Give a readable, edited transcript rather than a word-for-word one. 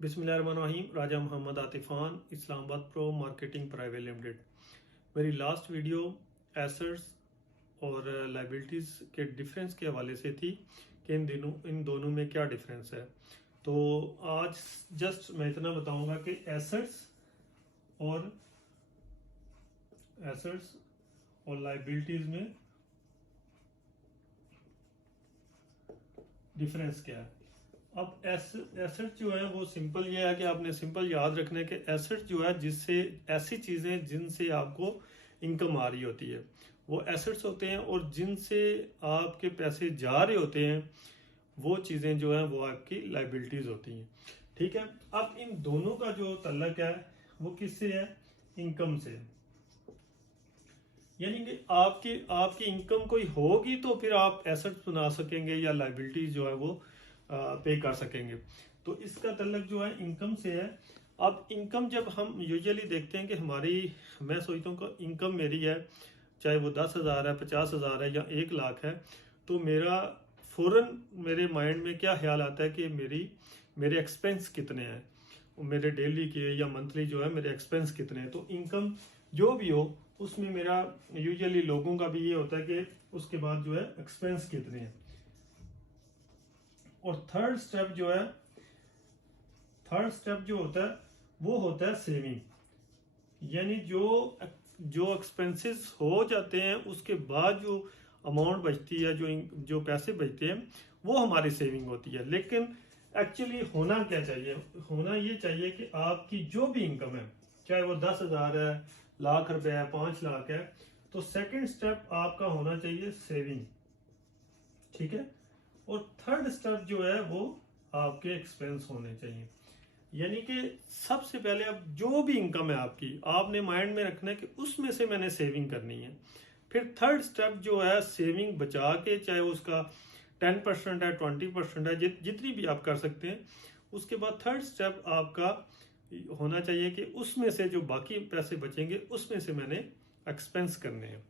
बिस्मिल्लाहिर्रहमानिर्रहीम। Raja Mohammad Atif Khan, Islamabad pro marketing private limited. मेरी last video assets और लाइबिलिटीज़ के डिफरेंस के हवाले से थी कि इन दोनों में क्या डिफरेंस है। तो आज जस्ट मैं इतना बताऊंगा कि एसेट्स और लाइबिलिटीज़ में डिफरेंस क्या है। अब एसेट जो है वो सिंपल ये है कि आपने सिंपल याद रखना है कि एसेट जो है जिससे ऐसी चीज़ें जिनसे आपको इनकम आ रही होती है वो एसेट्स होते हैं, और जिनसे आपके पैसे जा रहे होते हैं वो चीज़ें जो है वो आपकी लाइबिलिटीज़ होती हैं। ठीक है, अब इन दोनों का जो तल्लक है वो किससे है? इनकम से। यानी कि आपकी इनकम कोई होगी तो फिर आप एसेट्स बना सकेंगे या लाइबिलिटीज जो है वो पे कर सकेंगे। तो इसका तल्लक जो है इनकम से है। अब इनकम जब हम यूजुअली देखते हैं कि मैं सोचता हूँ कि इनकम मेरी है, चाहे वो 10,000 है, 50,000 है या 1 लाख है, तो फौरन मेरे माइंड में क्या ख्याल आता है कि मेरे एक्सपेंस कितने हैं, मेरे डेली के या मंथली जो है मेरे एक्सपेंस कितने हैं। तो इनकम जो भी हो उसमें मेरा यूजुअली लोगों का भी ये होता है कि उसके बाद जो है एक्सपेंस कितने हैं। और थर्ड स्टेप जो होता है वो होता है सेविंग। यानी जो एक्सपेंसेस हो जाते हैं उसके बाद जो अमाउंट बचती है, जो पैसे बचते हैं वो हमारी सेविंग होती है। लेकिन एक्चुअली होना क्या चाहिए? होना ये चाहिए कि आपकी जो भी इनकम है, चाहे वो 10,000 है, लाख रुपए है, 5 लाख है, तो सेकंड स्टेप आपका होना चाहिए सेविंग। ठीक है, और थर्ड स्टेप जो है वो आपके एक्सपेंस होने चाहिए। यानी कि सबसे पहले अब जो भी इनकम है आपकी, आपने माइंड में रखना है कि उसमें से मैंने सेविंग करनी है। फिर थर्ड स्टेप जो है सेविंग बचा के, चाहे उसका 10% है, 20% है, जितनी भी आप कर सकते हैं। उसके बाद थर्ड स्टेप आपका होना चाहिए कि उसमें से जो बाकी पैसे बचेंगे उसमें से मैंने एक्सपेंस करने हैं।